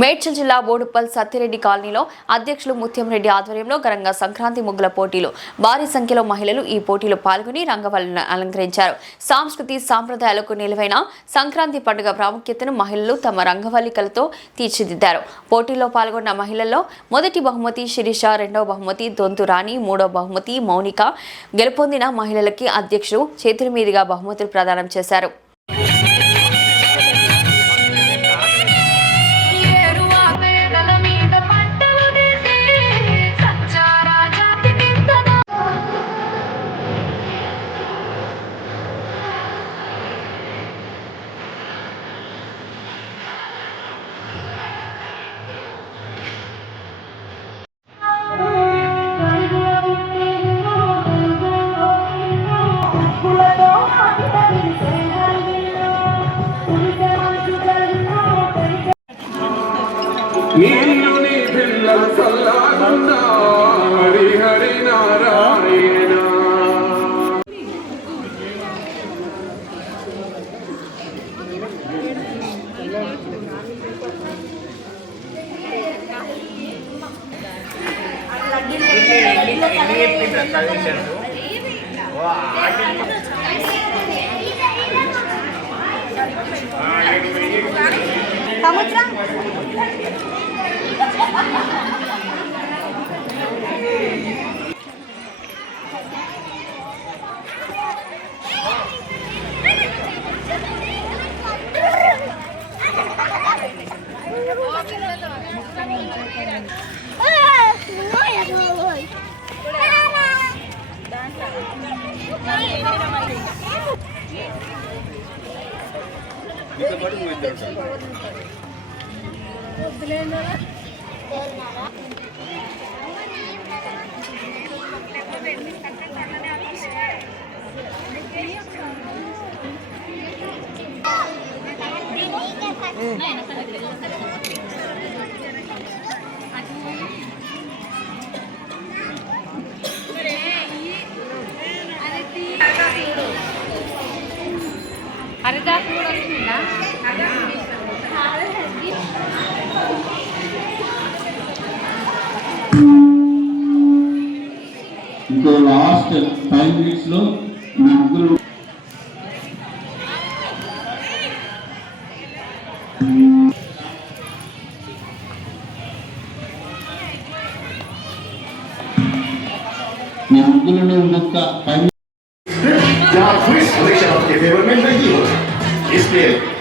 మేడ్చల్ జిల్లా బోడుప్పల్ సత్యరెడ్డి కాలనీలో అధ్యక్షులు ముత్యంరెడ్డి ఆధ్వర్యంలో ఘనంగా సంక్రాంతి ముగ్గుల పోటీలు. భారీ సంఖ్యలో మహిళలు ఈ పోటీలో పాల్గొని రంగవల్లును అలంకరించారు. సాంస్కృతి సాంప్రదాయాలకు నిలువైన సంక్రాంతి పండుగ ప్రాముఖ్యతను మహిళలు తమ రంగవల్లికలతో తీర్చిదిద్దారు. పోటీలో పాల్గొన్న మహిళల్లో మొదటి బహుమతి శిరీష రెండవ బహుమతి దొంతు రాణి మూడవ బహుమతి మౌనిక. గెలుపొందిన మహిళలకి అధ్యక్షులు చేతుల మీదుగా బహుమతులు ప్రదానం చేశారు. నీళ్ళు నీ పిల్లలు చల్లారున్నా హరి హరి నారాయణ Mm-hmm. ఇంకో లాస్ట్ ఫైవ్ మినిట్స్ లో మీ ముగ్గురు మీ ముగ్గురు ఇంకొక ఫైవ్ जहाँ क्विज परीक्षा आपके फेवर में नहीं होता इसलिए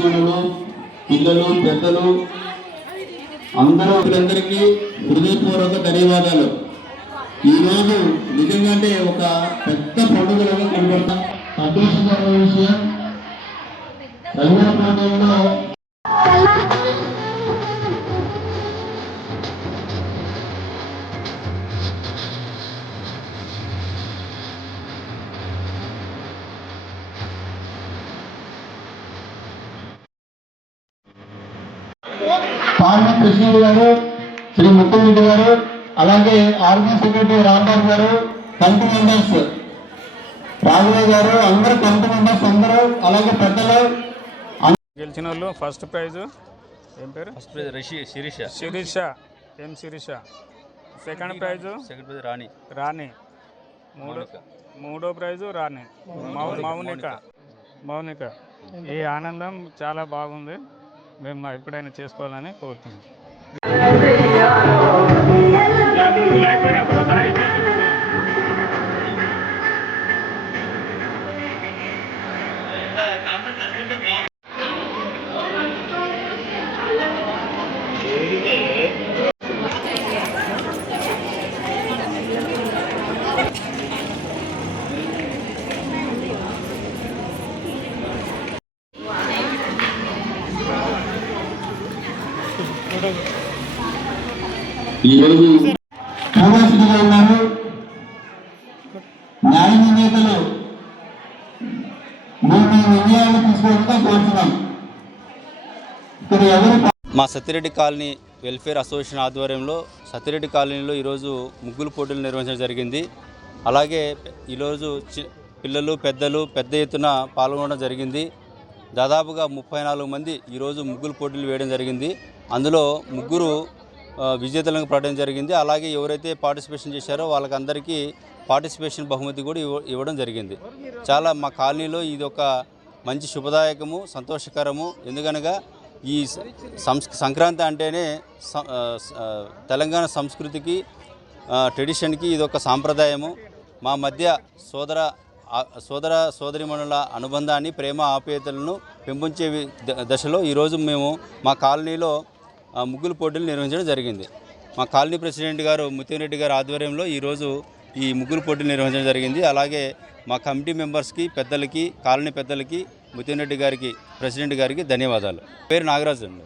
మన పిల్లలు పెద్దలు అందరూ వీరందరికీ హృదయపూర్వక ధన్యవాదాలు. ఈరోజు నిజంగా అంటే ఒక పెద్ద పండుగలాగా కనబడతాం సంతోషకరమైన విషయం. పార్ల కృష్ణుడు గారు శ్రీ ముఖ్యమంత్రి గారు అలాగే ఆర్మీ సెక్రటరీ రాంబాబు గారు కమిటీ మెంబర్స్. రాఘవయ్య గారు అందరు కమిటీ మెంబర్స్ అందరూ అలాగే పెద్దలు. గెలిచిన వాళ్ళు ఫస్ట్ ప్రైజ్. ఏం పేరు? First prize Rishi Sirisha. Sirisha. ఎం Sirisha? Second prize? Second prize Rani. Rani. మూడో మూడో ప్రైజు రాణి. మౌ- మౌనిక. మౌనిక. ఈ ఆనందం చాలా బాగుంది. మేము ఎప్పుడైనా చేసుకోవాలని కోరుతున్నాం. ఈరోజు ఉన్నారు. న్యాయ మేము మీ నిర్ణయాలు తీసుకోవడంతో కోరుతున్నాం. ఇక్కడ ఎవరు మా సత్యరెడ్డి కాలనీ వెల్ఫేర్ అసోసియేషన్ ఆధ్వర్యంలో సత్యరెడ్డి కాలనీలో ఈరోజు ముగ్గులు పోటీలు నిర్వహించడం జరిగింది. అలాగే ఈరోజు చి పిల్లలు పెద్దలు పెద్ద ఎత్తున పాల్గొనడం జరిగింది. దాదాపుగా ముప్పై నాలుగు మంది ఈరోజు ముగ్గులు పోటీలు వేయడం జరిగింది. అందులో ముగ్గురు విజేతలను ప్రకటన జరిగింది. అలాగే ఎవరైతే పార్టిసిపేషన్ చేశారో వాళ్ళకందరికీ పార్టిసిపేషన్ బహుమతి కూడా ఇవ్వడం జరిగింది. చాలా మా కాలనీలో ఇది ఒక మంచి శుభదాయకము సంతోషకరము. ఎందుకనగా ఈ సంక్రాంతి అంటేనే స- తెలంగాణ సంస్కృతికి ట్రెడిషన్కి ఇది ఒక సాంప్రదాయము. మా మధ్య సోదర సోదర సోదరిమణుల అనుబంధాన్ని ప్రేమ ఆప్యాయతలను పెంపొంచే ద- దశలో ఈరోజు మేము మా కాలనీలో ముగ్గులు పోటీలు నిర్వహించడం జరిగింది. మా కాలనీ ప్రెసిడెంట్ గారు ముత్యంరెడ్డి గారి ఆధ్వర్యంలో ఈరోజు ఈ ముగ్గులు పోటీలు నిర్వహించడం జరిగింది. అలాగే మా కమిటీ మెంబర్స్కి పెద్దలకి కాలనీ పెద్దలకి ముత్యంరెడ్డి గారికి ప్రెసిడెంట్ గారికి ధన్యవాదాలు. పేరు నాగరాజు అండి.